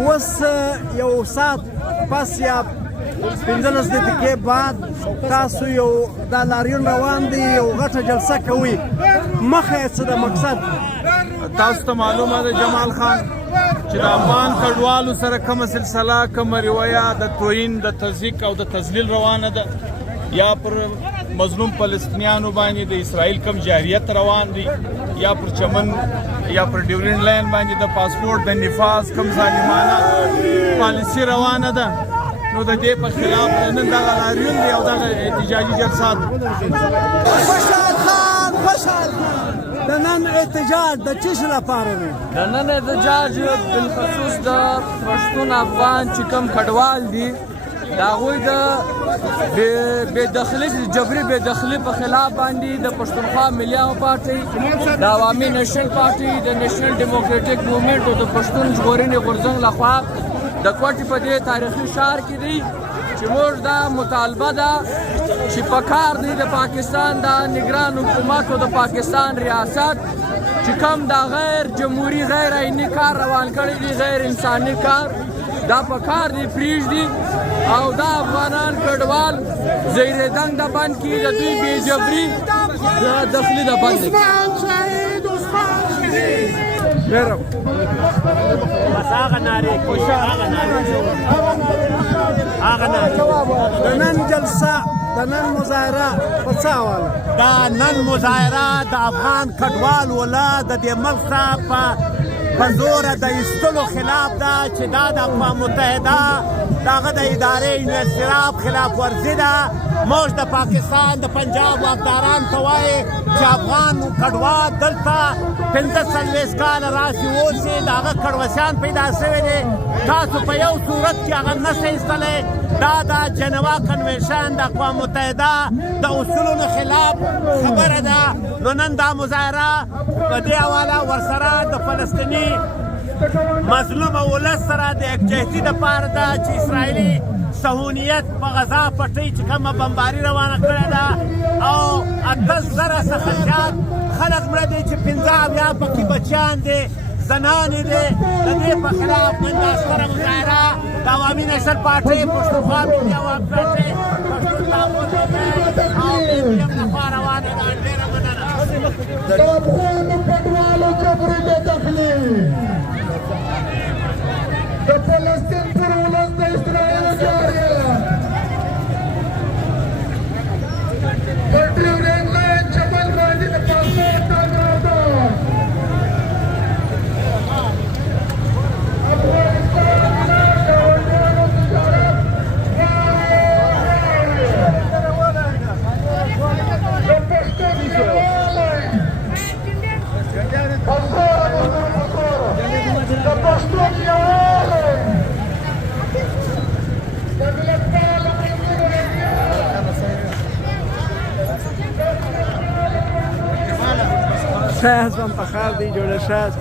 اوس یو ساعت پس یا 15 دقیقې بعد تاسو یو دا لاریون روان دی یو غټه جلسه کوي مخه یې څه د مقصد تاسو ته معلومه ده جمال خان چې د افغان کډوالو سره کومه سلسله کومه رویه د توهین د تضییق او د تذلیل روانه ده یا پر مظلوم فلسطینیانو باندې د اسرائیل کم جاریت روان دي یا پر چمن یا پر ډیورنډ لاین باندې د پاسپورت د نفاذ کم ظالمانه پالیسي روانه ده نو د دې په خلاف نن دغه لاریون دی او دغه احتجاجي جلسه ده خوشحال د نن احتجاج د څه لپاره دی د نن احتجاج بالخصوص د پښتون افغان چې کوم کډوال دي د هغوی د بېدخلي جبري بېدخلي په خلاف باندې د پښتونخوا ملیانو پارټۍ د عوامي نیشنل پارټۍ د نیشنل ډیموکریټک موومنټ او د پښتون ژغورنې غورځنګ لخوا د کوټې په دې تاریخي ښار کې دی چې موږ دا مطالبه ده چې په کار دی د پاکستان د نگران حکومت او د پاکستان ریاست چې کوم دا غیر جمهوري غیر آئیني کار روان کړی دی غیر انساني کار دا په کار دی پرېږدي او دا افغانان کډوال زیرېدنګ د بند کړي د دوی بې جبري د دخلي د بند کړي بس هغه نارې د نن جلسه د نن مظاهره په څه حواله دا نن مظاهره د افغان کډوال ولا د دې ملک څخه په زوره د ایستلو خلاف ده چې دا د اقوام متحده دغه د ادارې انصراف خلاف ورزي ده موږ د پاکستان د پنجاب واکداران ته وایي چې افغان کډوال دلته 45 کاله راسي اوسي د هغه کډوسیان پیدا شوي دي تاسو په یو صورت کې هغه نشئ ایستلی دا د جنوا کنونشن د اقوام متحده د اصولونو خلاف خبره ده نو نن دا مظاهره په دې حواله ورسره د فلسطیني مظلوم ولس سره د یکجهتي دپاره ده چې اسرائیلي صهیونیت په غزا پټۍ چې کومه بمباري روانه کړې ده او 18,000 څخه زیات خلک مړه دي چې 15 پکې بچیان دي زنانې دي د دې په خلاف نن دا ستره مظاهره د عوامي نیشنل پارټۍ پښتونخوا ملي عوام پارټۍ پښتون تعامل او پیم لخوا روانه ده ډېره مننه د افغانو کډوالو جبري بېدخلي د فلسطین پر ولس د اسرائیلو جاریت په ډیورنډ لاین چمن باندې د پاسپورټ تګراتور شاز هم په خار دی جوړه شاز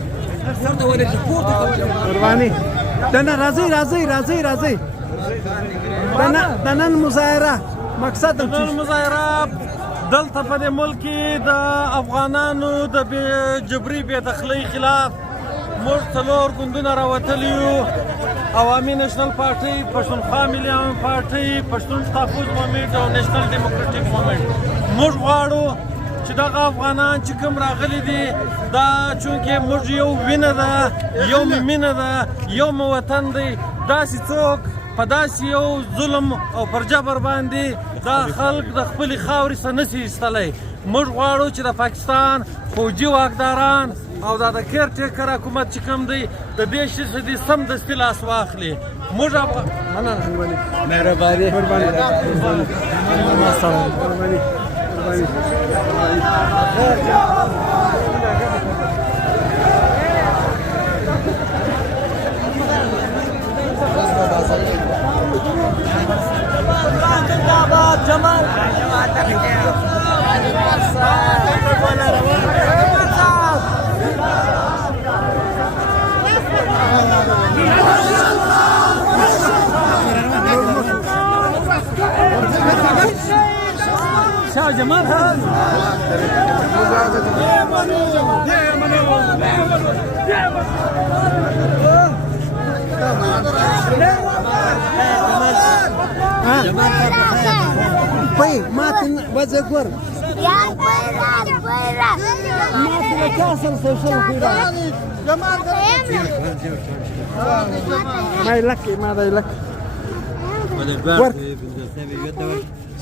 قرباني د نن راځي د نن مظاهره مقصد د نن مظاهره دلته په دې ملک کې د افغانانو د جبري بېدخلۍ خلاف موږ 4 ګوندونه راوتلي یو عوامي نیشنل پارټۍ پښتونخوا ملي عوام پارټۍ پښتون تحفظ موومنټ او نیشنل ډیموکریټک موومنټ موږ غواړو چې دغه افغانان چې کوم راغلي دي دا چونکې موږ یو وینه ده یو مینه ده یو مو وطن دی داسې څوک په داسې یو ظلم او پر جبر باندې دا خلک د خپلې خاورې څخه نشي ایستلی موږ غواړو چې د پاکستان فوجي واکداران او دا د کیر ټیکر حکومت چې کوم دی د دې شي دې سمدستي لاس واخلي موږ مهرباني جمال شاو جمال ها پای ماته وځه ګور ماته له چا سره سوشل کړه ما لکه ما دا لکه ورک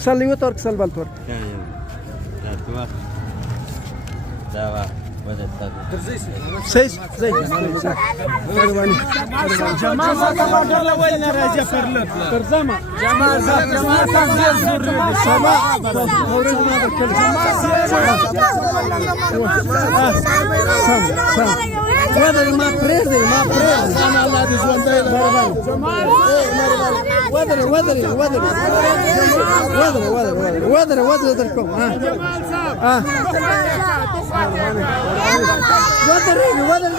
سل یو تورک سل بل تورک صحیح صحیح جمال صاحب ډله ول نه راځي پرلط ترزما جمال صاحب ډیر ضروري سما اورل ما د کل سم ودر ما پرېږدي ما پرېږدي انا الله دې ژوندی جمال ودر ودر ودر ودر ودر ودر ودر درکوم ودر ودر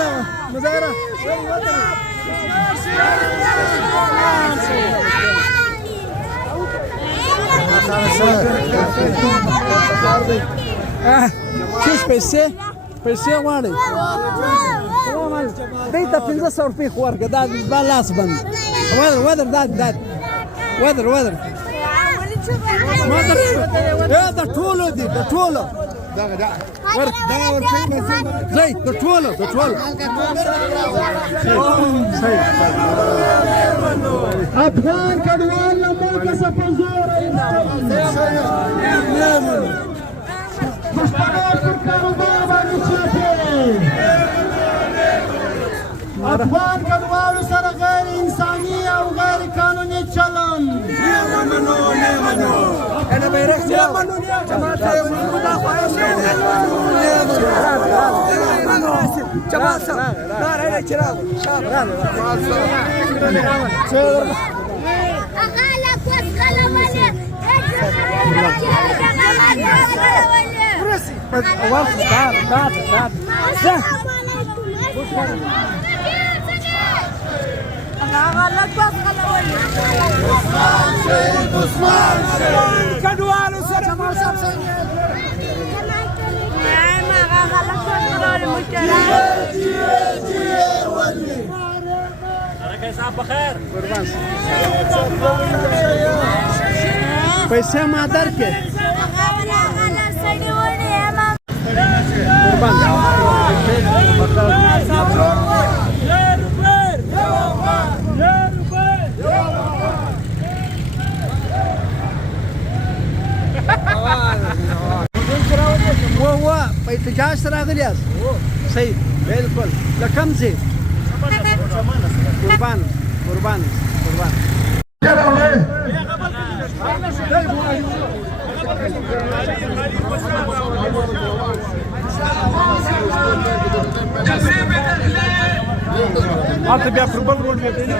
مزاره چیز پیسې غواړي دی ته 1500 روپۍ خو ورکړه دا زما لاس بند ودر ودر د ټولو دي د ټولو زي د ټولو افغان کډوال له ملک څخه په زور پښتنو پر کاروبار باندې چاپي افغان کډوالو سره غیر انساني او غیر قانوني چلند انا بیرغ منو جماعت جماعت لا لا چراغ کډوالو سره جمال صاحب पैसे ما درکې وہ په احتجاج سره راغلی یاست صحیح بالکل لکم ځای قربان حتى بیا پر بل روډ دی نه